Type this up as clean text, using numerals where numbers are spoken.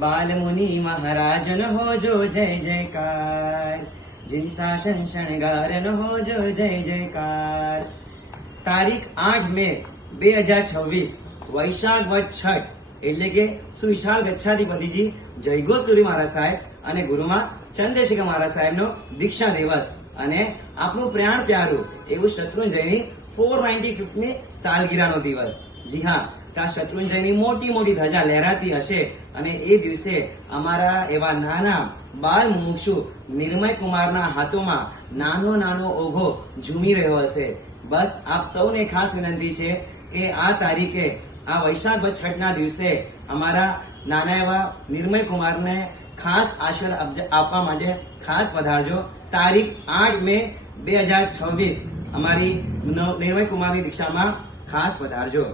बाल मुनि महाराजन हो जो जय जयकार, जिन शासन शणगारन हो जो जय जयकार। તારીખ 8 મે 2026 વૈશાખ વદ છઠ એટલે કે સુવિશાલ ગચ્છાધિપતિજી જયઘોષસુરી મહારાજ સાહેબ અને ગુરુમાં ચંદ્રશેખર મહારાજ સાહેબનો દીક્ષા દિવસ અને આપણું પ્રાણ પ્યારું એવું શત્રુંજયની 495મી સાલગીરાનો દિવસ। જી હા, ત્યાં શત્રુંજયની મોટી મોટી ધજા લહેરાતી હશે અને એ દિવસે અમારા એવા નાના બાલ મુમુક્ષુ નિર્મય કુમારના હાથોમાં નાનો નાનો ઓઘો ઝૂમી રહ્યો હશે। બસ આપ સૌને ખાસ વિનંતી છે કે આ તારીખે આ વૈશાખ વદ છઠના દિવસે અમારા નાના એવા નિર્મય કુમારને ખાસ આશીર્વાદ આપવા માટે ખાસ પધારજો। તારીખ 8 મે 2026 અમારી નિર્મય કુમારની દીક્ષામાં ખાસ પધારજો।